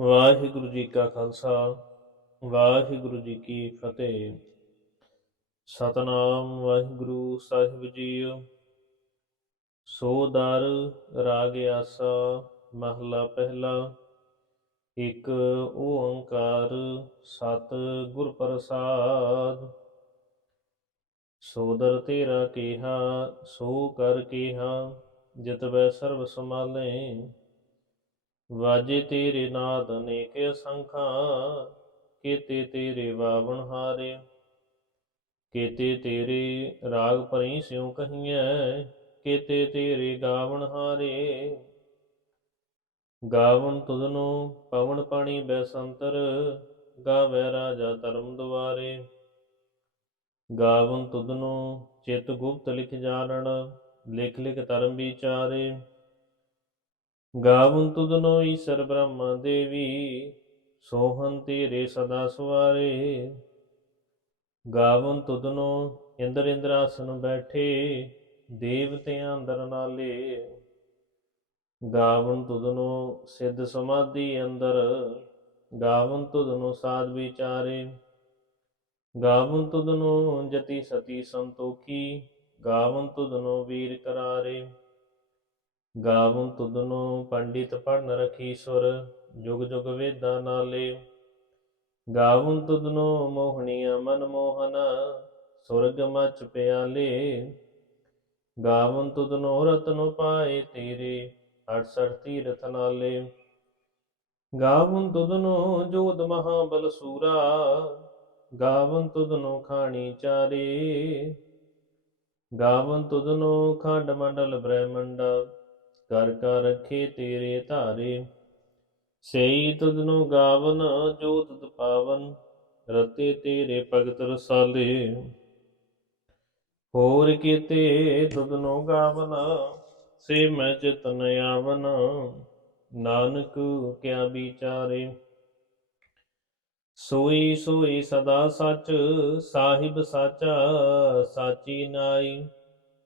ਵਾਹਿਗੁਰੂ ਜੀ ਕਾ ਖਾਲਸਾ, ਵਾਹਿਗੁਰੂ ਜੀ ਕੀ ਫਤਿਹ। ਸਤਨਾਮ ਵਾਹਿਗੁਰੂ ਸਾਹਿਬ ਜੀਓ। ਸੋ ਦਰ ਰਾਗ ਆਸਾ, ਮਹਲਾ ਪਹਿਲਾ। ਇੱਕ ਓੰਕਾਰ ਸਤ ਗੁਰ ਪ੍ਰਸਾਦ। ਸੋਦਰ ਤੇਰਾ ਕਿਹਾ, ਸੋ ਕਰ ਕੀਹਾ, ਜਿਤ ਸਰਬ ਸਮਾਲੇ ਵਾਜੇ ਤੇਰੇ ਨਾਦ ਅਨੇਕ ਅਸੰਖਾਂ, ਕੀਤੇ ਤੇਰੇ ਵਾਵਣ ਹਾਰੇ। ਕੀਤੇ ਤੇਰੇ ਰਾਗ ਭਰੀ ਸਿਉ ਕਹੀਐ, ਕੀਤੇ ਤੇਰੇ ਗਾਵਣ ਹਾਰੇ। ਗਾਵਨ ਤੁਧਨੋ ਪਵਨ ਪਾਣੀ ਬੈਸੰਤਰ, ਗਾਵੇ ਰਾਜਾ ਧਰਮ ਦੁਆਰੇ। ਗਾਵਨ ਤੁਧਨੋ ਚਿਤ ਗੁਪਤ ਲਿਖ ਜਾਣਨ, ਲਿਖ ਲਿਖ ਧਰਮ ਵਿਚਾਰੇ। ਗਾਵਨ ਤੁਧਨੋ ਈਸ਼ਰ ਬ੍ਰਹਮਾ ਦੇਵੀ, ਸੋਹਨ ਤੇਰੇ ਸਦਾ ਸਵਾਰੇ। ਗਾਵਨ ਤੁਧਨੋ ਇੰਦਰ ਇੰਦਰਾਸਨ ਬੈਠੇ, ਦੇਵਤਿਆਂ ਅੰਦਰ ਨਾਲੇ। ਗਾਵਨ ਤੁਧਨੋ ਸਿੱਧ ਸਮਾਧੀ ਅੰਦਰ, ਗਾਵਨ ਤੁਧਨੋ ਸਾਧ ਵਿਚਾਰੇ। ਗਾਵਨ ਤੁਧਨੋ ਜਤੀ ਸਤੀ ਸੰਤੋਖੀ, ਗਾਵਨ ਤੁਧਨੋ ਵੀਰ ਕਰਾਰੇ। ਗਾਵਨ ਤੁਧਨੋ ਪੰਡਿਤ ਪੜਨ ਰਖੀ ਸੁਰ, ਜੁਗ ਜੁਗ ਵੇਦਾਂ ਨਾਲੇ ਗਾਵਨ ਤੁਧਨੋ ਮੋਹਣੀਆਂ ਮਨ ਮੋਹਨ, ਸੁਰਗ ਮਚ ਪਿਆਲੇ। ਗਾਵਨ ਤੁਧਨੋ ਰਤਨ ਪਾਏ ਤੇਰੇ 68 ਤੀਰਥ ਨਾਲੇ ਗਾਵਨ ਤੁਧਨੋ ਜੋਤ ਮਹਾਬਲ ਸੂਰਾ ਗਾਵਨ ਤੁਧਨੋ ਖਾਣੀ ਚਾਰੇ। ਗਾਵਨ ਤੁਧਨੋ ਖੰਡ ਮੰਡਲ ਬ੍ਰਹਮੰਡ ਕਰ ਕਰ ਰਖੇ ਤੇਰੇ ਧਾਰੇ। ਸਈ ਤੁਧਨੋ ਗਾਵਨ, ਜੋ ਤੁਧ ਪਾਵਨ, ਰਤੇ ਤੇਰੇ ਭਗਤ ਰਸਾਲੇ। ਹੋਰ ਕੀਤੇ ਤੁਧਨੋ ਗਾਵਨ, ਸੇ ਮੈਂ ਚਿਤਨ ਆਵਨ। ਨਾਨਕ, ਕਿਆ ਵਿਚਾਰੇ। ਸੋਈ ਸੋਈ ਸਦਾ ਸੱਚ, ਸਾਹਿਬ ਸਾਚਾ, ਸਾਚੀ ਨਾਈ।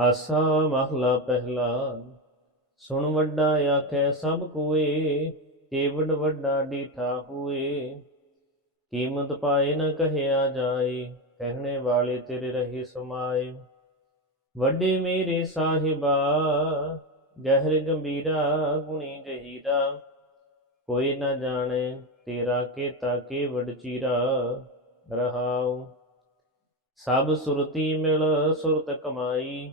ਆਸਾ ਮਹਲਾ ਪਹਿਲਾ। ਸੁਣ ਵੱਡਾ ਆਖੈ ਸਭ ਕੋਏ ਕੇਵਡ ਵੱਡਾ ਡੀਠਾ ਹੋਏ। ਕੀਮਤ ਪਾਏ ਨ ਕਹਿਆ ਜਾਏ, ਕਹਿਣੇ ਵਾਲੇ ਤੇਰੇ ਰਹੇ ਸਮਾਏ। ਵੱਡੇ ਮੇਰੇ ਸਾਹਿਬਾ, ਗਹਿਰ ਗੰਭੀਰਾ ਗੁਣੀ ਗਹੀਰਾ। ਕੋਈ ਨਾ ਜਾਣੇ ਤੇਰਾ ਕੇ ਕੇਵਡ ਚੀਰਾ ਰਹਾਉ। ਸਭ ਸੁਰਤੀ ਮਿਲ ਸੁਰਤ ਕਮਾਈ।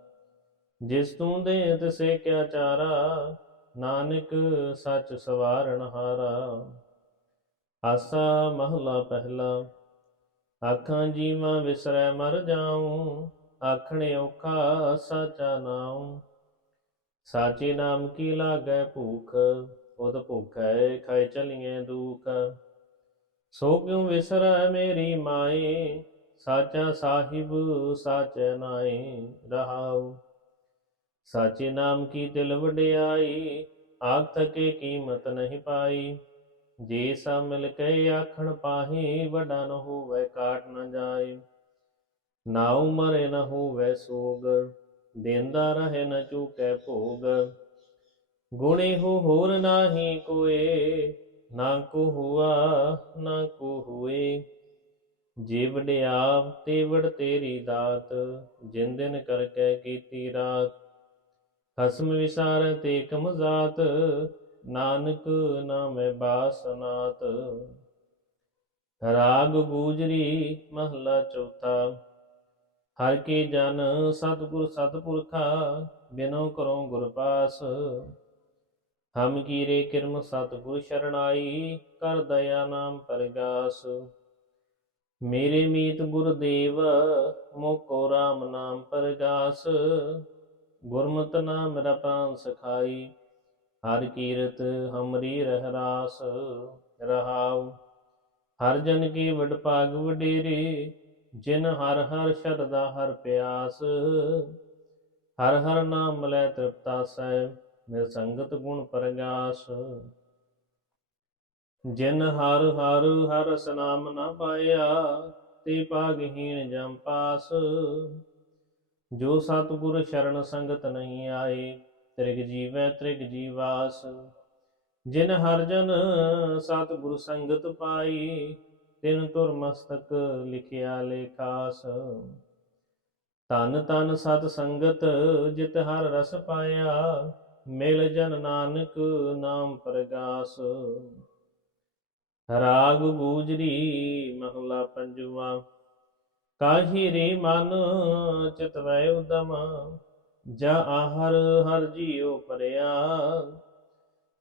ਜਿਸ ਤੂੰ ਦੇ ਤਿਸੇ ਕਿਆ ਚਾਰਾ, ਨਾਨਕ ਸੱਚ ਸਵਾਰਨ ਹਾਰਾ। ਆਸਾ ਮਹਲਾ ਪਹਿਲਾ ਆਖਾਂ ਜੀਵਾਂ ਵਿਸਰੈ ਮਰ ਜਾਉ, ਆਖਣੇ ਔਖਾ ਸਾਚਾ ਨਾਉ। ਸਾਚੇ ਨਾਮ ਕੀ ਲਾਗੈ ਭੂਖ, ਉਦ ਭੁਖੈ ਖਾਇ ਚਲੀਏ ਦੁਖ। ਸੋ ਕਿਉ ਵਿਸਰੈ ਮੇਰੀ ਮਾਏ, ਸਾਚਾ ਸਾਹਿਬ ਸਾਚੈ ਨਾਏ ਰਹਾਉ। ਸਾਚੇ ਨਾਮ ਕੀ ਦਿਲ ਵਡਿਆਈ? ਆਖ ਥਕੇ ਕੀਮਤ ਨਹੀਂ ਪਾਈ। ਜੇ ਸਾ ਮਿਲ ਕੇ ਆਖਣ ਪਾਹੀ, ਵਡਾ ਨ ਹੋਵੇ ਕਾਟ ਨ ਜਾਏ ਨਾ ਉਮਰੇ ਨ ਹੋਵੇ ਸੋਗ, ਦੇਂਦਾ ਰਹੇ ਨ ਚੂਕੈ ਭੋਗ। ਗੁਣੇ ਹੋ ਹੋਰ ਨਾਹੀ ਕੋਏ, ਨਾ ਕੋ ਹੁਆ, ਨਾ ਕੋ ਹੋਏ। ਜੇ ਵਡਿਆਵ ਤੇ ਵਡ ਤੇਰੀ ਦਾਤ, ਜਿਨ ਕਰਕੇ ਕੀਤੀ ਰਾਤ। ਖਸਮ ਵਿਸਾਰ ਤੇ ਕਮ ਜਾਤ, ਨਾਨਕ ਨਾਮੈ ਬਾਸਨਾਤ ਰਾਗ ਗੂਜਰੀ ਮਹਲਾ ਚੌਥਾ, ਹਰ ਕੇ ਜਨ ਸਤਿਗੁਰ ਸਤਿਪੁਰਖਾ, ਬਿਨੋ ਕਰੋ ਗੁਰ ਪਾਸ। ਹਮ ਕੀਰੇ ਕਿਰਮ ਸਤਿਗੁਰ ਸ਼ਰਣਾਈ, ਕਰ ਦਇਆ ਨਾਮ ਪਰਗਾਸ। ਮੇਰੇ ਮੀਤ ਗੁਰਦੇਵ ਮੋਕੋ ਰਾਮ ਨਾਮ ਪਰਗਾਸ। ਗੁਰਮਤਿ ਨਾ ਮੇਰਾ ਪ੍ਰਾਨ ਸਖਾਈ, ਹਰ ਕੀਰਤ ਹਮਰੀ ਰਹਿ ਰਾਸ ਰਹਾਉ। ਹਰ ਜਨ ਕੀ ਵਡ ਭਾਗ ਵਡੇਰੇ, ਜਿਨ ਹਰ ਹਰ ਸ਼ਰਦਾ ਹਰ ਪਿਆਸ। ਹਰ ਹਰ ਨਾਮ ਲੈ ਤ੍ਰਿਪਤਾਸੈ ਨਿਰ ਸੰਗਤ ਗੁਣ ਪਰਗਾਸ। ਜਿਨ ਹਰ ਹਰ ਹਰ ਸਨਾਮ ਨਾ ਪਾਇਆ, ਤੇ ਭਾਗਹੀਣ ਜਮ ਪਾਸ। ਜੋ ਸਤਿਗੁਰ ਸ਼ਰਨ ਸੰਗਤ ਨਹੀਂ ਆਏ, ਤ੍ਰਿਗ ਜੀਵੈ ਤ੍ਰਿਗ ਜੀਵਾਸ। ਜਿਨ ਹਰ ਜਨ ਸਤਿਗੁਰ ਸੰਗਤ ਪਾਈ, ਤਿਨ ਤੁਰ ਮਸਤਕ ਲਿਖਿਆ ਲੇਖਾਸ। ਤਨ ਤਨ ਸਤ ਸੰਗਤ, ਜਿਤ ਹਰ ਰਸ ਪਾਇਆ, ਮਿਲ ਜਨ ਨਾਨਕ ਨਾਮ ਪ੍ਰਗਾਸ। ਰਾਗ ਗੂਜਰੀ ਮਹਲਾ ਪੰਜਵਾ। ਕਾਹੀ ਰੇ ਮਨ ਚਿਤਵੈ ਉਦਮ, ਜਾ ਆਹਰ ਹਰ ਜੀਉ ਪਰਿਆ।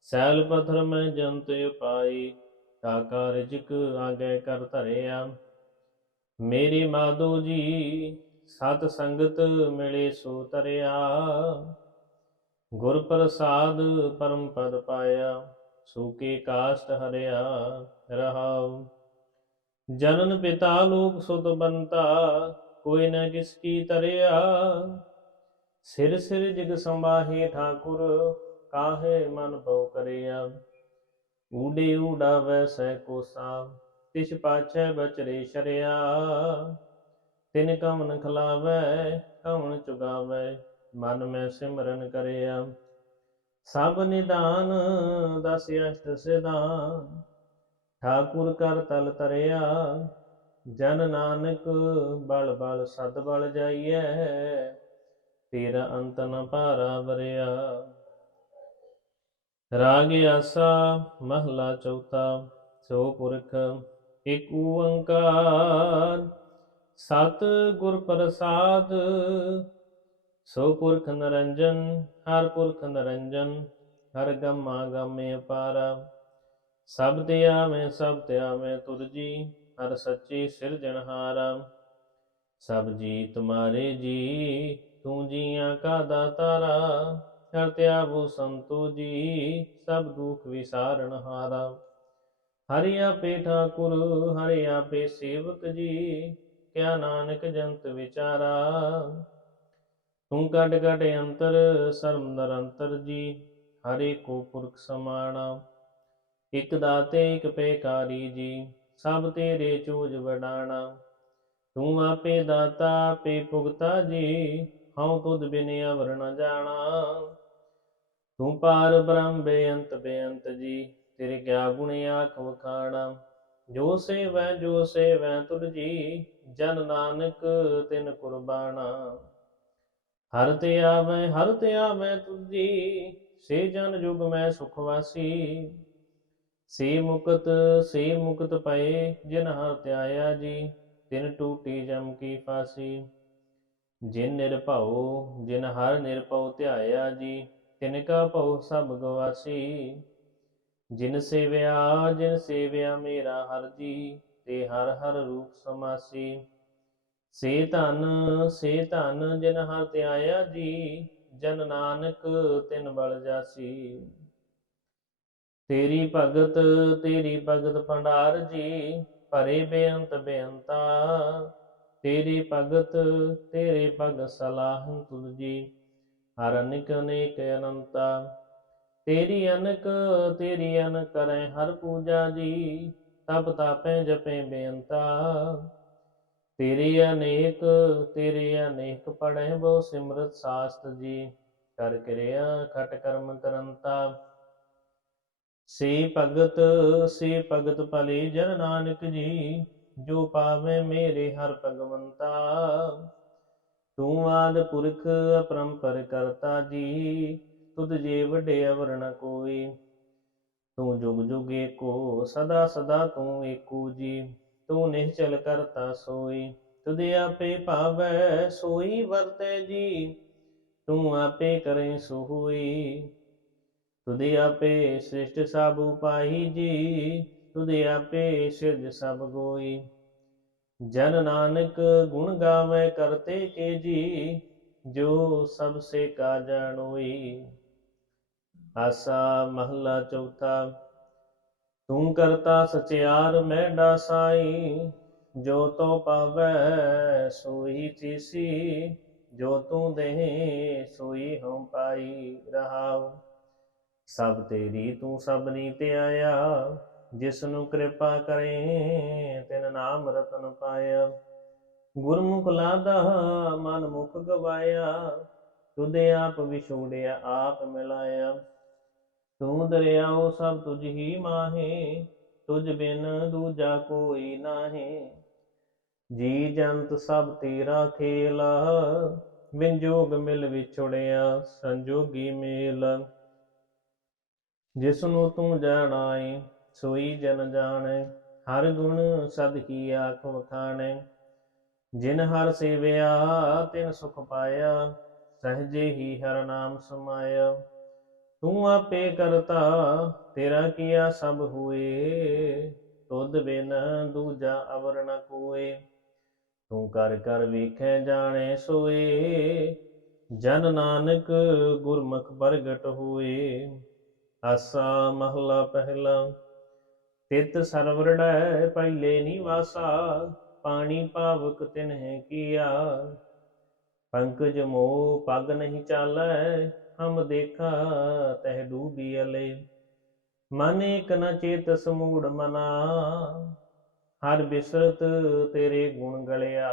ਸੈਲ ਪਥਰ ਮੈਂ ਜੰਤ ਉਪਾਈ ਤਾਕਾ ਰਿਜਕ ਆਗੇ ਕਰ ਧਰਿਆ। ਮੇਰੀ ਮਾਦੋ ਜੀ, ਸਤ ਸੰਗਤ ਮਿਲੇ ਸੋ ਤਰਿਆ। ਗੁਰ ਪ੍ਰਸਾਦ ਪਰਮ ਪਦ ਪਾਇਆ ਸੂਕੇ ਕਾਸ਼ਟ ਹਰਿਆ ਰਹਾਉ। ਜਨਨ ਪਿਤਾ ਲੋਕ ਸੁਤ ਬੰਤਾ, ਕੋਈ ਨਾ ਕਿਸ ਕੀ ਤਰਿਆ। ਸਿਰ ਸਿਰ ਜਿਗ ਸੰਭਾਹੇ ਠਾਕੁਰ, ਕਾਹੇ ਮਨ ਪਉ ਕਰਿਆ। ਊਡੇ ਊਡਾਵੈ ਸੈ ਕੋਸਾ, ਤਿਛ ਪਾਛੈ ਬਚਰੇ ਸ਼ਰਿਆ। ਤਿਨ ਕਮਨ ਖਲਾਵੈ ਕਮਨ ਚੁਗਾਵੈ, ਮਨ ਮੈਂ ਸਿਮਰਨ ਕਰਿਆ। ਸਭ ਨਿਦਾਨ, ਦਸ ਅਸ਼ਟ ਸਿਧਾਨ ਠਾਕੁਰ ਕਰ ਤਲ ਤਰਿਆ ਜਨ ਨਾਨਕ ਬਲ ਬਲ ਸਦ ਬਲ ਜਾਈਐ, ਤੇਰਾ ਅੰਤ ਨ ਭਾਰਾ ਵਰਿਆ। ਰਾਗ ਆਸਾ ਮਹਲਾ ਚੌਥਾ, ਸੋ ਪੁਰਖ ਇਕ ਓੰਕਾਰ। ਸਤ ਗੁਰ ਪ੍ਰਸਾਦ, ਸੋ ਪੁਰਖ ਨਰੰਜਨ, ਹਰ ਪੁਰਖ ਨਰੰਜਨ, ਹਰ ਗਮਾ ਗਮੇ ਅਪਾਰਾ। ਸਭ ਤੇ ਆਵੇਂ, ਸਭ ਤੇ ਆਵੇਂ ਤੁਧ ਜੀ, ਹਰ ਸੱਚੀ ਸਿਰਜਣਹਾਰਾ ਸਭ ਜੀ ਤੁਮਾਰੇ ਜੀ, ਤੂੰ ਜੀਆਂ ਕਾ ਦਾਤਾਰਾ, ਹਰ ਤਿਆਗੋ ਸੰਤੋ ਜੀ, ਸਭ ਦੁਖ ਵਿਸਾਰਨ ਹਾਰਾ। ਹਰਿ ਆਪੇ ਠਾਕੁਰ, ਹਰਿ ਆਪੇ ਸੇਵਕ ਜੀ, ਕਿਆ ਨਾਨਕ ਜੰਤ ਵਿਚਾਰਾ। ਤੂੰ ਕੱਢ ਕੱਢ ਅੰਤਰ ਸਰਮ ਨਿਰੰਤਰ ਜੀ ਹਰੇ ਕੋ ਪੁਰਖ ਸਮਾਣਾ। ਇਕ ਦਾਤੇ ਇਕ ਪੇਕਾਰੀ ਜੀ, ਸਭ ਤੇਰੇ ਚੂਜ ਵਡਾਣਾ ਤੂੰ ਆਪੇ ਦਾਤਾ, ਆਪੇ ਭੁਗਤਾ ਜੀ, ਹਉ ਤੁਧ ਬਿਨ ਅਵਰ ਨ ਜਾਣਾ। ਤੂੰ ਪਾਰ ਬ੍ਰਹਮ ਬੇਅੰਤ ਬੇਅੰਤ ਜੀ, ਤੇਰੇ ਕਿਆ ਗੁਣ ਆਖ ਵਖਾਣਾ। ਜੋ ਸੇਵੈ ਜੋ ਸੇਵੈ ਤੁਧ ਜੀ, ਜਨ ਨਾਨਕ ਤਿਨ ਕੁਰਬਾਨਾ ਹਰ ਤੇ ਆਵੈ, ਹਰ ਤੇ ਆਵੈ ਤੁਜੀ ਸੇ ਜਨ ਜੁਗ ਮੈਂ ਸੁਖ ਵਾਸੀ। ਸੇ ਮੁਕਤ ਸੇ ਮੁਕਤ ਪਏ ਜਿਨ ਹਰ ਧਿਆਇਆ ਜੀ, ਤਿਨ ਟੂਟੀ ਜਮ ਕੀ ਫਾਸੀ। ਜਿਨ ਨਿਰਭਉ ਜਿਨ ਹਰ ਨਿਰਭਉ ਧਿਆਇਆ ਜੀ, ਤਿਨ ਕਾ ਭਉ ਸਭ ਗਵਾਸੀ। ਜਿਨ ਸੇਵਿਆ ਜਿਨ ਸੇਵਿਆ ਮੇਰਾ ਹਰ ਜੀ, ਤੇ ਹਰ ਹਰ ਰੂਪ ਸਮਾਸੀ। ਸੇ ਧਨ ਸੇ ਧਨ ਜਿਨ ਹਰ ਧਿਆਇਆ ਜੀ, ਜਨ ਨਾਨਕ ਤਿਨ ਬਲ ਜਾਸੀ। ਤੇਰੀ ਭਗਤ ਤੇਰੀ ਭਗਤ ਭੰਡਾਰ ਜੀ, ਭਰੇ ਬੇਅੰਤ ਬੇਅੰਤਾ। ਤੇਰੀ ਭਗਤ, ਤੇਰੇ ਭਗਤ ਸਲਾਹਨ ਤੁਲ ਹਰ ਅਨੇਕ ਅਨੇਕ ਅਨੰਤਾ। ਤੇਰੀ ਅਨਕ, ਤੇਰੀ ਅਨ ਕਰੈ ਹਰ ਪੂਜਾ ਜੀ, ਤਪ ਤਾਪੈ ਜਪੈ ਬੇਅੰਤਾ। ਤੇਰੇ ਅਨੇਕ ਤੇਰੇ ਅਨੇਕ ਪੜੈ ਬਹੁ ਸਿਮਰਤ ਸਾਸਤ ਜੀ, ਕਰ ਕਿਰਿਆ ਖਟ ਕਰਮ ਕਰੰਤਾ। ਸੇ ਭਗਤ ਸੇ ਭਗਤ ਭਲੇ ਜਨ ਨਾਨਕ ਜੀ, ਜੋ ਪਾਵੇ ਮੇਰੇ ਹਰ ਭਗਵੰਤਾ। ਤੂੰ ਆਦ ਪੁਰਖ ਅਪਰੰਪਰ ਕਰਤਾ ਜੀ, ਤੁਧ ਜੇ ਵੱਡੇ ਅਵਰ ਨ ਕੋਈ ਤੂੰ ਜੁਗ ਜੁਗ ਏਕੋ, ਸਦਾ ਸਦਾ ਤੂੰ ਏਕੋ ਜੀ। ਤੂੰ ਨਿਹਚਲ ਕਰਤਾ ਸੋਈ ਤੁਦੇ ਆਪੇ ਭਾਵੈ, ਸੋਈ ਵਰਤੈ ਜੀ। ਤੂੰ ਆਪੇ ਕਰੇ ਸੋ ਹੋਈ ਤੁਦੇ ਆਪੇ ਸ੍ਰਿਸ਼ਟ ਸਭ ਉਪਾਈ ਜੀ ਤੁਦੇ ਆਪੇ ਸਿਰਜ ਸਭ ਗੋਈ। ਜਨ ਨਾਨਕ ਗੁਣ ਗਾਵੇ ਕਰਤੇ ਕੇ ਜੀ, ਜੋ ਸਭ ਸੇ ਕਾ ਜਾਣੋਈ ਆਸਾ ਮਹਲਾ ਚੌਥਾ, ਤੂੰ ਕਰਤਾ ਸਚਿਆਰ ਮੈਂ ਡਾਸਾਈ, ਜੋ ਤੋ ਪਾਵੈ ਸੋਈ ਤੀਸੀ ਜੋ ਤੂੰ ਦੇਹ ਸੋਈ ਹਉ ਪਾਈ ਰਹਾਉ। ਸਭ ਤੇਰੀ ਤੂੰ ਸਭਨੀ ਤੇ ਆਇਆ ਜਿਸ ਨੂੰ ਕਿਰਪਾ ਕਰੇ ਤਿਨ ਨਾਮ ਰਤਨ ਪਾਇਆ। ਗੁਰਮੁਖ ਲਾਦਾ ਮਨ ਮੁਖ ਗਵਾਇਆ ਤੁਦੇ ਆਪ ਵਿਛੋੜਿਆ, ਆਪ ਮਿਲਾਇਆ। ਤੂੰ ਦਰਿਆਓ ਸਭ ਤੁਝ ਹੀ ਮਾਹੇ, ਤੁਝ ਬਿਨ ਦੂਜਾ ਕੋਈ ਨਾਹੀ। ਜੀ ਜੰਤ ਸਭ ਤੇਰਾ ਖੇਲਾ ਵਿੰਜੋਗ ਮਿਲ ਵਿਛੜਿਆ, ਸੰਜੋਗੀ ਮੇਲ। ਜਿਸ ਨੂੰ ਤੂੰ ਜਾਣਾ ਏ ਸੋਈ ਜਨ ਜਾਣੈ, ਹਰ ਗੁਣ ਸਦ ਕੀ ਆਖ ਵਖਾਣੈ ਜਿਨ ਹਰ ਸੇਵਿਆ, ਤਿਨ ਸੁਖ ਪਾਇਆ, ਸਹਜੇ ਹੀ ਹਰ ਨਾਮ ਸਮਾਇਆ। ਤੂੰ ਆਪੇ ਕਰਤਾ, ਤੇਰਾ ਕੀਆ ਸਭ ਹੋਏ, ਤੁਧ ਬਿਨ ਦੂਜਾ ਅਵਰ ਨ ਕੋਏ। ਤੂੰ ਕਰ ਕਰ ਵੇਖੈ ਜਾਣੇ ਸੋਏ, ਜਨ ਨਾਨਕ ਗੁਰਮੁਖ ਪ੍ਰਗਟ ਹੋਏ। ਆਸਾ ਮਹਲਾ ਪਹਿਲਾ। ਤਿਤ ਸਰਵਰੜੈ ਪਹਿਲੇ ਨਿਵਾਸਾ, ਪਾਣੀ ਪਾਵਕ ਤਿਨਹਿ ਕੀਆ। ਪੰਕਜ ਮੋ ਪਗ ਨਹੀਂ ਚਾਲੈ, ਹਮ ਦੇਖਾ ਤਹਿ ਡੂਬੀ ਅਲੇ। ਮਨ ਇਕ ਨ ਚੇਤ ਸਮੂੜ ਮਨਾ, ਹਰ ਬਿਸਰਤ ਤੇਰੇ ਗੁਣ ਗਲਿਆ।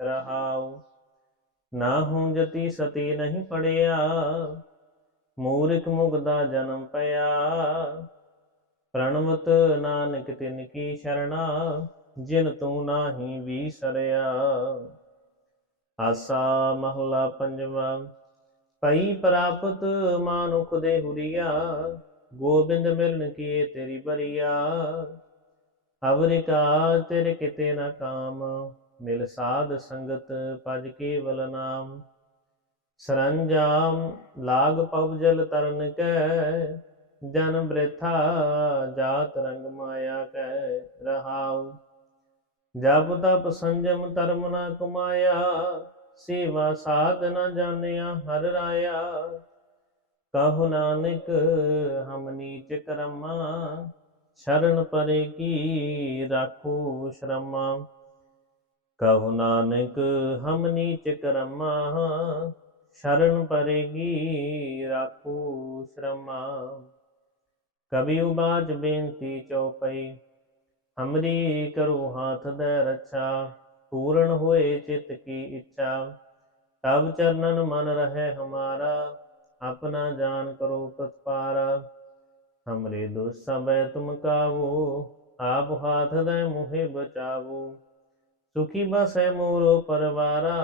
ਰਹਾਉ ਨਾ ਹੂੰ ਜਤੀ ਸਤੀ ਨਹੀਂ ਪੜਿਆ। ਮੂਰਖ ਮੁਗਦਾ ਜਨਮ ਪਿਆ। ਪ੍ਰਣਵਤ ਨਾਨਕ ਤਿਨ ਕੀ ਸ਼ਰਣਾ, ਜਿਨ ਤੂੰ ਨਾਹੀ ਵੀਸਰਿਆ। ਆਸਾ ਮਹਲਾ ਪੰਜਵਾ ਪਈ ਪ੍ਰਾਪਤ ਮਾਨੁਖ ਦੇ ਹੁਰੀਆ, ਗੋਬਿੰਦ ਮਿਲਨ ਕੀਏ ਤੇਰੀ ਬਰੀਆ। ਅਵਰਿਕਾ ਤੇਰੇ ਕਿਤੇ ਨਾ ਕਾਮ, ਮਿਲ ਸਾਧ ਸੰਗਤ ਭਜ ਕੇਵਲ ਨਾਮ। ਸਰੰਜਾਮ ਲਾਗ ਪਵਜਲ ਤਰਨ ਕੈ, ਜਨ ਬ੍ਰਿਥਾ ਜਾਤ ਰੰਗ ਮਾਇਆ ਕੈ ਰਹਾਉ। ਜਪ ਤਪ ਸੰਜਮ ਧਰਮ ਨਾ ਕਮਾਇਆ, ਸੇਵਾ ਸਾਧ ਨਾ ਜਾਣਿਆ ਹਰ ਰਾਇਆ। ਕਹੁ ਨਾਨਕ, ਹਮ ਨੀਚ ਕਰਮਾ, ਸ਼ਰਨ ਪਰੇ ਕੀ ਰਾਖੋ ਸ਼ਰਮਾ। ਕਹੁ ਨਾਨਕ, ਹਮ ਨੀਚ ਕਰਮਾ ਸ਼ਰਨ ਪਰੇਗੀ ਰਾਖੋ ਸ਼ਰਮਾ। ਕਬੀ ਉਬਾਜ ਬੇਨਤੀ ਚਉਪਈ ਹਮਰੀ ਕਰੋ ਹਾਥ ਦੇ ਰੱਛਾ, ਪੂਰਨ ਹੋਏ ਚਿਤ ਕੀ ਇੱਛਾ। ਤਬ ਚਰਨਨ ਮਨ ਰਹੇ ਹਮਾਰਾ, ਆਪਣਾ ਜਾਨ ਕਰੋ ਪ੍ਰਤਪਾਰਾ ਹਮਰੇ ਦੁਸ ਸਬੈ ਤੁਮ ਕਾਵੋ, ਆਪ ਹਾਥ ਦੇ ਮੁਹਿ ਬਚਾਵੋ। ਸੁਖੀ ਬਸੈ ਮੋਰੋ ਪਰਵਾਰਾ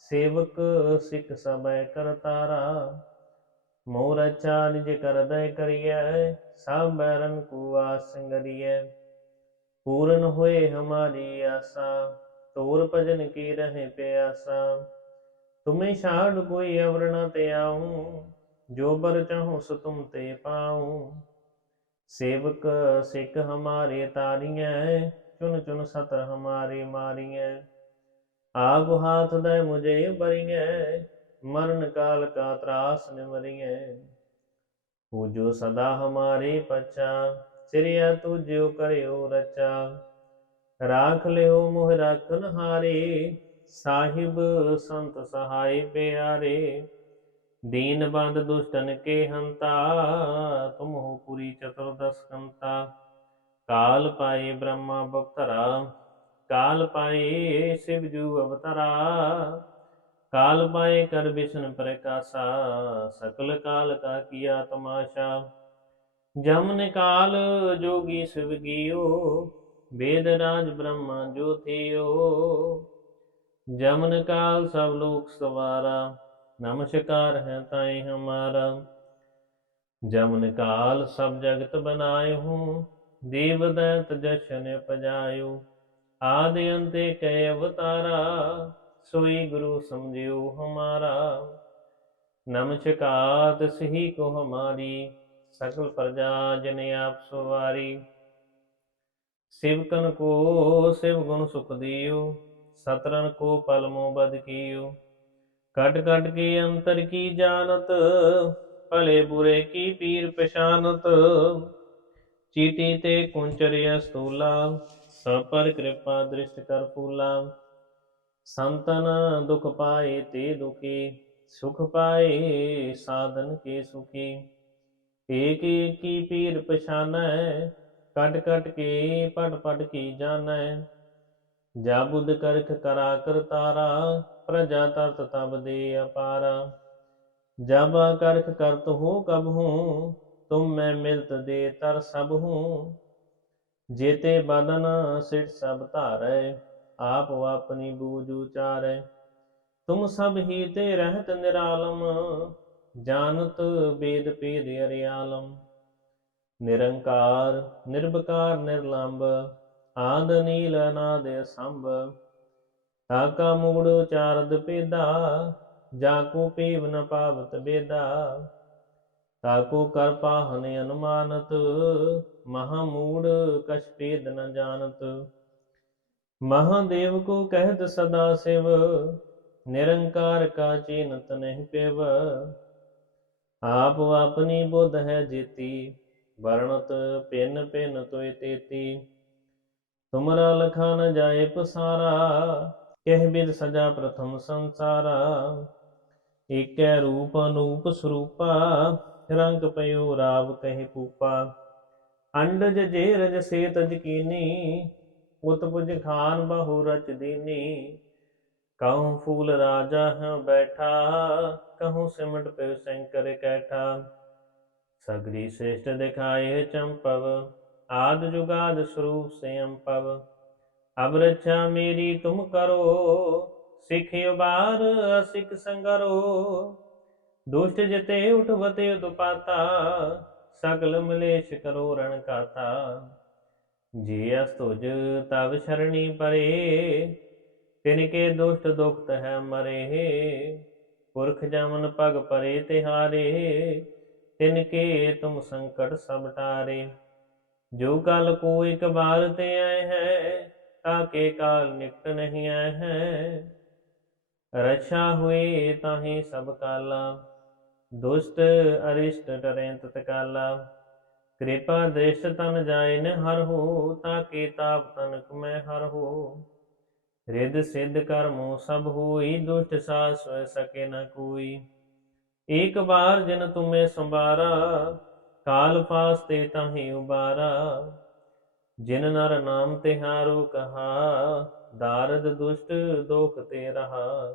ਸੇਵਕ ਸਿੱਖ ਸਬੈ ਕਰਤਾਰਾ ਮੋਰ ਅੱਛਾ ਨਿਜ ਕਰਦੈ ਕਰੀਐ, ਸਭ ਬੈਰਨ ਕੋ ਆਸ ਪੂਰਨ ਹੋਏ ਹਮਾਰੀ ਆਸਾ, ਤੋਰ ਭਜਨ ਕੀ ਰਹੇ ਪਿਆਸਾ। ਤੁਮੇ ਛਾੜ ਕੋਈ ਅਵਰ ਨ ਤੇ ਆਉ, ਜੋ ਬਰ ਚਾਹੋ ਸੋ ਤੁਮ ਤੇ ਪਾਉ। ਸੇਵਕ ਸਿੱਖ ਹਮਾਰੇ ਤਾਰੀਐ ਚੁਨ ਚੁਨ ਸਤਰ ਹਮਾਰੇ ਮਾਰੀਐ। ਆਪ ਹਾਥ ਦੇ ਮੁਝੇ ਬਰੀਐ, ਮਰਨ ਕਾਲ ਕਾ ਤਰਾਸ ਨਿਮਰੀਐ ਪੂਜੋ ਸਦਾ ਹਮਾਰੇ ਪਛਾ, ਸਿਰਿਆ ਤੁਜਿਓ ਕਰਿਓ ਰਚਾ। ਰਾਖ ਲਿਓ ਮੋਹ ਰਾਖਨ ਹਾਰੇ, ਸਾਹਿਬ ਸੰਤ ਸਹਾਈ ਪਿਆਰੇ। ਦੀਨ ਬੰਦ ਦੁਸ਼ਟਨ ਕੇ ਹੰਤਾ ਤੁਮ ਹੋ ਪੁਰੀ ਚਤੁਰਦਸ ਕੰਤਾ। ਕਾਲ ਪਾਏ ਬ੍ਰਹਮਾ ਬਖਤਰਾ ਕਾਲ ਪਾਏ ਸਿਵ ਜੂ ਅਵਤਾਰਾ, ਕਾਲ ਪਾਏ ਕਰ ਵਿਸ਼ਨ ਪ੍ਰਕਾਸ਼ਾ, ਸਕਲ ਕਾਲ ਕਾ ਕੀਆ ਤਮਾਸ਼ਾ। ਜਮਨ ਕਾਲ ਜੋਗੀ ਸਿਵ ਗਿਓ ਵੇਦ ਰਾਜ ਬ੍ਰਹਮ ਜੋ ਜਮਨ ਕਾਲ ਸਭ ਲੋਕ ਸਵਾਰਾ, ਨਮਸਕਾਰ ਹੈ ਤਾਈ ਹਮਾਰਾ। ਜਮਨ ਕਾਲ ਸਭ ਜਗਤ ਬਨਾਇ ਹੂੰ ਦੇਵ ਦੈਤ ਜਸ਼ਨ ਪਜਾਇਓ। ਆਦਿ ਅੰਤੇ ਕੈ ਅਵਤਾਰਾ, ਸੋਈ ਗੁਰੂ ਸਮਝਿਓ ਹਮਾਰਾ। ਨਮਸਕਾਰ ਸਹੀ ਕੋ ਹਮਾਰੀ ਸਕਲ ਪ੍ਰਜਾ ਜਨ ਆਪ ਸਵਾਰੀ। ਸਿਵਕਨ ਕੋ, ਸਿਵ ਗੁਣ ਸੁਖ ਦਿਓ ਸਤਰਨ ਕੋ ਪਲਮੋ ਬਦ ਕੀਓ। ਕਟ ਕਟ ਕੇ ਅੰਤਰ ਕੀ ਜਾਣਤ, ਭਲੇ ਬੁਰੇ ਕੀ ਪੀਰ ਪਛਾਨਤ। ਚੀਟੀ ਤੇ ਕੁੰਚਰਿਆ ਸਤੂਲਾ ਸਭ ਪਰ ਕਿਰਪਾ ਦ੍ਰਿਸ਼ਟ ਕਰ ਫੂਲਾ। ਸੰਤਨ ਦੁਖ ਪਾਏ ਤੇ ਦੁਖੀ, ਸੁਖ ਪਾਏ ਸਾਧਨ ਕੇ ਸੁਖੀ। ਏਕ ਏਕ ਪੀਰ ਪਛਾਨੈ ਕਟ ਕਟ ਕੇ ਪਟ ਪਟ ਕੀ ਜਾਣੈ। ਜਾ ਬੁੱਧ ਕਰਖ ਕਰਾ ਕਰ ਤਾਰਾ, ਪ੍ਰਜਾ ਤਰਤ ਤਬ ਦੇ ਅਪਾਰਾ। ਜਬ ਕਰਖ ਕਰਤ ਹੋ ਕਬ ਹੂੰ, ਤੁਮ ਮੈਂ ਮਿਲਤ ਦੇ ਤਰ ਸਭ ਹੂੰ। ਜੇਤੇ ਬਦਨ ਸਿਟ ਸਭ ਧਾਰੈ, ਆਪ ਆਪਣੀ ਬੂਝ ਉਚਾਰੈ। ਤੁਮ ਸਭ ਹੀ ਤੇ ਰਹਿਤ ਨਿਰਾਲਮ, ਜਾਣਤ ਬੇਦ ਪੇਦ ਅਰਿਆਲਮ। ਨਿਰੰਕਾਰ ਨਿਰਭਕਾਰ ਨਿਰਲੰਭ ਆਦ ਨੀਲ, ਅਨਾਦ ਸੰਭ ਤਾਕਾ ਮੂੜ ਉਚਾਰਦ ਪੇਦਾ ਜਾ ਕੋ ਪੀਵ ਨ ਪਾਵਤ ਬੇਦਾ। ਤਾਕੋ ਕਰ ਪਾਹਨ ਅਨੁਮਾਨਤ ਮਹਾ ਮੂੜ ਕਛ ਪੇਦ ਨ ਜਾਣਤ। ਮਹਾਦੇਵ ਕੋ ਕਹਿਤ ਸਦਾ ਸਿਵ, ਨਿਰੰਕਾਰ ਕਾ ਚੀਨਤ ਨਹੀਂ ਪਿਵ। ਆਪ ਆਪਣੀ ਬੁੱਧ ਹੈ ਜੀਤੀ, ਵਰਣਤ ਪਿੰਨ ਪਿੰਨ ਤੋਇ ਤੇਤੀ। ਤੁਮਰਾ ਲਖਾ ਨ ਜਾਏ ਪਸਾਰਾ, ਕਹਿ ਬਿਦ ਸਜਾ ਪ੍ਰਥਮ ਸੰਸਾਰਾ। ਏਕੈ ਰੂਪ ਅਨੂਪ ਸਰੂਪਾ, ਰੰਗ ਪਇਓ ਰਾਵ ਕਹਿ ਪੂਪਾ। ਅੰਡਜ ਜੇ ਰਜ ਸੇਤ ਜਕੀਨੀ ਉਤਪੁਜ ਖਾਨ ਬਹੁ ਰਚ ਦੀਨੀ। ਕਹੂੰ ਫੂਲ ਰਾਜਾ ਹੈ ਬੈਠਾ, ਕਹੂੰ ਸਿਮਟ ਪਿ ਸ਼ੰਕਰ ਕੈਠਾ। ਸਗਰੀ ਸ੍ਰੇਸ਼ਟ ਦਿਖਾਏ ਚੰਪਵ, ਆਦ ਜੁਗਾਦ ਸਰੂਪ ਸਿਯੰ ਪਵ ਅਬ ਰੱਛਾ ਮੇਰੀ ਤੁਮ ਕਰੋ, ਸਿਖ ਉਬਾਰ ਅਸਿਕ ਸੰਗਰੋ। ਦੁਸ਼ਟ ਜਤੇ ਉਠਵਤੇ ਉਤਪਾਤਾ ਸਗਲ ਮਲੇਸ਼ ਕਰੋ ਰਣ ਕਾਤਾ ਜੀ ਅਸਤੁਜ ਤਵ ਸ਼ਰਣੀ ਪਰੇ, ਤਿਨ ਕੇ ਦੁਸ਼ਟ ਦੁਖਤ ਹੈ ਮਰੇ। ਪੁਰਖ ਜਮਨ ਪਗ ਪਰੇ ਤਿਹਾਰੇ, ਤਿਨ ਕੇ ਤੁਮ ਸੰਕਟ ਸਭ ਟਾਰੇ। ਜੋ ਕਲ ਕੋ ਇਕ ਬਾਰ ਤੇ ਆਏ ਹੈ ਤਾਕੇ ਕਾਲ ਨਿਕਟ ਨਹੀਂ ਆਏ ਹੈ। ਰਛਾ ਹੋਏ ਤਾਹੀ ਸਭ ਕਾਲਾ। ਦੁਸ਼ਟ ਅਰਿਸ਼ਟ ਟਰੈ ਤਤ ਕਾਲਾ। ਕਿਰਪਾ ਦ੍ਰਿਸ਼ਟ ਤਨ ਜਾਏ ਹਰ ਹੋ, ਤਾਕੇ ਤਾਪ ਤਨਕ ਮੈਂ ਹਰ ਹੋ। ਰਿਦ ਸਿੱਧ ਕਰਮੋ ਸਭ ਹੋਈ, ਦੁਸ਼ਟ ਸਾਸ ਸਕੇ ਨ ਕੋਈ। ਏਕ ਬਾਰ ਜਨ ਤੁਮੇ ਸੰਭਾਰਾ, ਕਾਲ ਫਾਸਤੇ ਤਾਹੀ ਉਬਾਰਾ। ਜਿਨ ਨਰ ਨਾਮ ਤਿਹਾਰੋ ਕਹਾ, ਦਾਰਦ ਦੁਸ਼ਟ ਦੋਖ ਤੇ ਰਹਾ।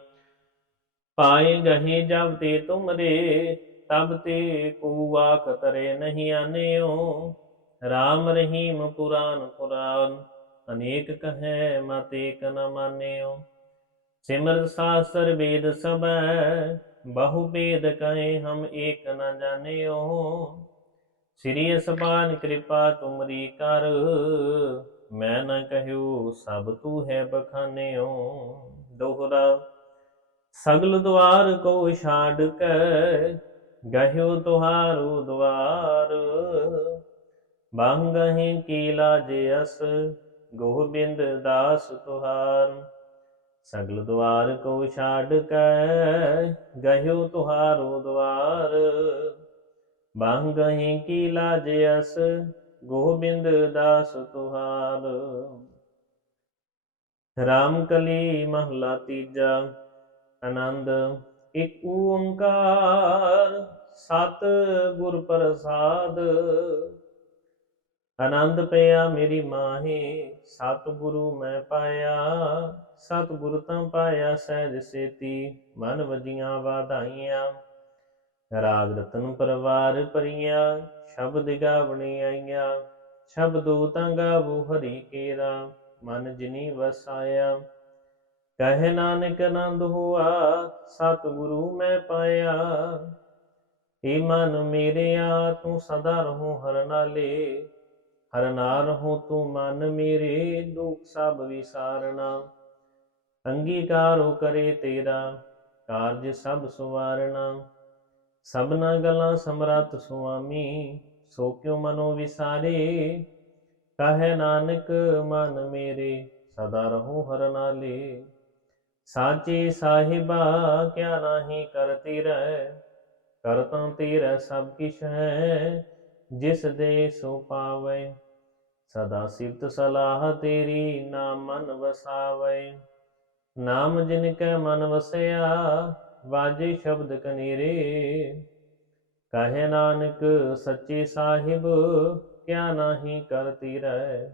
ਪਾਏ ਗਹੇ ਜਬ ਤੇ ਤੁਮਰੇ ਤਬ ਤੇ ਕੋ ਆਖ ਤਰੇ ਨਹੀਂ ਆਨਿਓ। RAM ਰਹੀਮ ਪੁਰਾਨ ਪੁਰਾਨ, ਅਨੇਕ ਕਹੈ ਮਤ ਏਕ ਨ ਮਾਨਿਓ। ਸਿਮਰ ਸਾਸਤਰ ਵੇਦ ਸਬੈ ਬਹੁ ਵੇਦ ਕਹੇ ਹਮ ਏਕ ਨ ਜਾਣਿਓ। ਸ੍ਰੀ ਅਸਪਾਨ ਕਿਰਪਾ ਤੁਮਰੀ ਕਰ, ਮੈਂ ਨ ਕਹਿਉ ਸਭ ਤੂ ਹੈ ਬਖਾਨਿਓ। ਦੋਹਰਾ ਸਗਲ ਦੁਆਰ ਕੋ ਛਾੜ ਕੇ ਗਹਿਓ ਤੁਹਾਰੂ ਦਵਾਰ। ਬੰਗਹਿ ਕੀ ਲਾਜ ਅਸ, ਗੋਬਿੰਦ ਦਾਸ ਤੁਹਾਰ। ਸਗਲ ਦੁਆਰ ਕੋ ਛਾੜ ਕੇ ਗਹਿਓ ਤੁਹਾਰੂ ਦਵਾਰ। ਬੰਗਹਿ ਕੀ ਲਾਜ ਅਸ, ਗੋਬਿੰਦ ਦਾਸ ਤੁਹਾਰ। ਰਾਮ ਕਲੀ ਮਹਲਾ ਤੀਜਾ। ਆਨੰਦ, ਇਕ ਓੰਕਾਰ ਸਤ ਗੁਰ ਪ੍ਰਸਾਦ। ਆਨੰਦ ਪਿਆ ਮੇਰੀ ਮਾਹੀ, ਸਤ ਗੁਰੂ ਮੈਂ ਪਾਇਆ, ਸਤ ਗੁਰ ਤਾਂ ਪਾਇਆ ਸਹਿਜ ਸੇਤੀ, ਮਨ ਵਜੀਆਂ ਵਾਧਾਈਆਂ। ਰਾਗ ਰਤਨ ਪਰਵਾਰ ਪਰੀਆਂ ਸ਼ਬਦ ਗਾਵਣੀ ਆਈਆਂ, ਸ਼ਬਦੋ ਤਾਂ ਗਾਵੋ ਹਰੀ ਕੇਰਾ, ਮਨ ਜਿਨੀ ਵਸਾਇਆ। ਕਹਿ ਨਾਨਕ ਆਨੰਦ ਹੋਆ ਸਤ ਗੁਰੂ ਮੈਂ ਪਾਇਆ। ਏ ਮਨ ਮੇਰਿਆ, ਤੂੰ ਸਦਾ ਰਹੋ ਹਰ ਨਾਲੇ। ਹਰ ਨਾਲ ਰਹੋ ਤੂੰ ਮਨ ਮੇਰੇ, ਦੁਖ ਸਭ ਵਿਸਾਰਣਾ ਅੰਗੀਕਾਰੋ ਕਰੇ ਤੇਰਾ, ਕਾਰਜ ਸਭ ਸੁਵਾਰਣਾ ਸਭਨਾ ਗਲਾਂ ਸਮਰੱਥ ਸੁਆਮੀ, ਸੋ ਕਿਉ ਮਨੋ ਵਿਸਾਰੇ। ਕਹੇ ਨਾਨਕ, ਮਨ ਮੇਰੇ, ਸਦਾ ਰਹੋ ਹਰ ਨਾਲੇ। ਸਾਚੇ ਸਾਹਿਬਾ ਕਿਆ ਨਾਹੀ ਕਰਤੀ ਰਹਿ ਕਰਤਾਂ ਤੇਰਾ ਸਭ ਕਿਛ ਹੈ, ਜਿਸ ਦੇ ਸੋ ਪਾਵੇ। ਸਦਾ ਸਿਫਤ ਸਲਾਹ ਤੇਰੀ ਨਾਮ ਮਨ ਵਸਾਵੇ। ਨਾਮ ਜਿਨ ਕੈ ਮਨ ਵਸਿਆ, ਵਾਜੇ ਸ਼ਬਦ ਕਨੀਰੇ। ਕਹੇ ਨਾਨਕ, ਸੱਚੇ ਸਾਹਿਬ, ਕਿਆ ਨਾਹੀ ਕਰਤੀ ਰਹਿ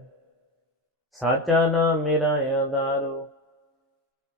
ਸਾਚਾ ਨਾਮ ਮੇਰਾ ਆਧਾਰੋ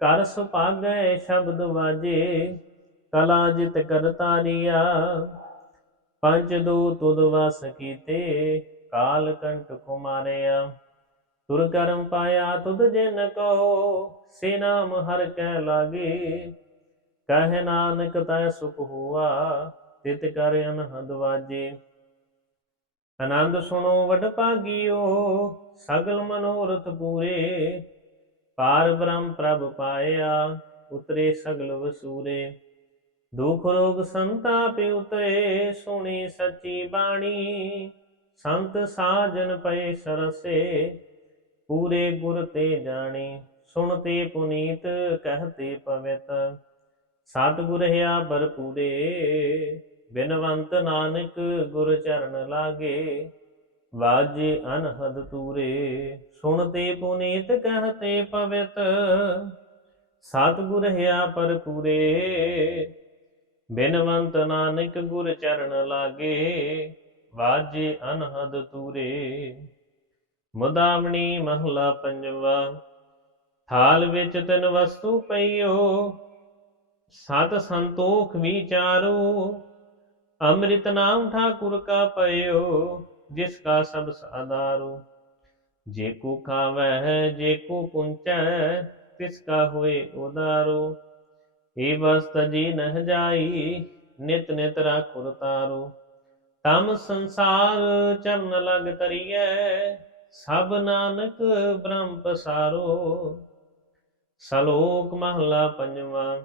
ਕਰ ਸੁਪਾਗੈ ਸ਼ਬਦ ਵਾਜੇ, ਕਲਾ ਜਿਤ ਕਰਤਾਰੀਆ ਪੰਜ ਦੂ ਤੁਧ ਵਸ ਕੀਤੇ, ਕਾਲ ਕੰਟ ਕੁਮਾਰਿਆ। ਤੁਰ ਕਰਮ ਪਾਇਆ ਤੁਧ ਜਿਨ ਕਹੋ ਸੇ ਨਾਮ ਹਰ ਕੈ ਲਾਗੇ। ਕਹਿ ਨਾਨਕ ਤੈ ਸੁਖ ਹੁਆ, ਤਿਤ ਕਰ ਅਨਹਦ ਵਾਜੇ। ਆਨੰਦ ਸੁਣੋ ਵਡ ਭਾਗਿਓ, ਸਗਲ ਮਨੋਰਥ ਪੂਰੇ। ਪਾਰ ਬ੍ਰਹਮ ਪ੍ਰਭ ਪਾਇਆ, ਉਤਰੇ ਸਗਲ ਵਸੂਰੇ। ਦੁਖ ਰੋਗ ਸੰਤਾਪ ਉਤਰੇ, ਸੁਣੀ ਸੱਚੀ ਬਾਣੀ। ਸੰਤ ਸਾਜਨ ਪਏ ਸਰਸੇ, ਪੂਰੇ ਗੁਰ ਤੇ ਜਾਣੀ। ਸੁਣਤੇ ਪੁਨੀਤ ਕਹਤੇ ਪਵਿਤ। ਸਤਿਗੁਰ ਹਿਆ ਭਰਪੂਰੇ ਬਿਨਵੰਤ ਨਾਨਕ ਗੁਰ ਚਰਨ ਲਾਗੇ। ਵਾਜੇ ਅਨਹਦ ਤੂਰੇ। ਸੁਣਤੇ ਪੁਨੀਤ ਕਹਤੇ ਪਵਿੱਤ, ਸਤਿਗੁਰ ਹਿਆ ਭਰਪੂਰੇ, ਬਿਨਵੰਤ ਨਾਨਕ ਗੁਰ ਚਰਨ ਲਾਗੇ, ਵਾਜੇ ਅਨਹਦ ਤੂਰੇ। ਮੁਦਾਵਣੀ ਮਹਲਾ ਪੰਜਵਾ, ਥਾਲ ਵਿੱਚ ਤਿੰਨ ਵਸਤੂ ਪਈਓ, ਸਤ ਸੰਤੋਖ ਵਿਚਾਰੋ ਅੰਮ੍ਰਿਤ ਨਾਮ ਠਾਕੁਰ ਕਾ ਪਇਓ, ਜਿਸ ਕਾ ਸਭ ਆਧਾਰੋ ਜੇ ਕੋ ਖਾਵੈ ਜੇ ਕੋ ਪੁੰਚੈ ਤਿਸ ਕਾ ਹੋਏ ਉਦਾਰੋ। ਏ ਵਸਤ ਜੀ ਨਹ ਜਾਈ, ਨਿਤ ਨਿਤ ਰਾਖੁਰ ਤਾਰੋ। ਤਮ ਸੰਸਾਰ ਚਰਨ ਲਗ ਤਰੀਐ ਸਭ ਨਾਨਕ ਬ੍ਰਹਮ ਪਸਾਰੋ। ਸਲੋਕ ਮਹਲਾ ਪੰਜਵਾਂ,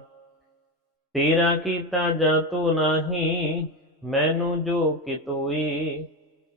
ਤੇਰਾ ਕੀਤਾ ਜਾ ਤੂੰ ਨਾਹੀ, ਮੈਨੂੰ ਜੋ ਕਿ ਤੋਈ।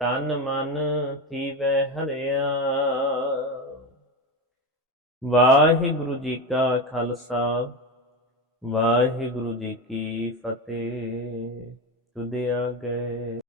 ਤਨ ਮਨ ਥੀਵੈ ਹਰਿਆ। ਵਾਹਿਗੁਰੂ ਜੀ ਕਾ ਖਾਲਸਾ ਵਾਹਿਗੁਰੂ ਜੀ ਕੀ ਫਤਿਹ। ਤੁਦੇ ਗਏ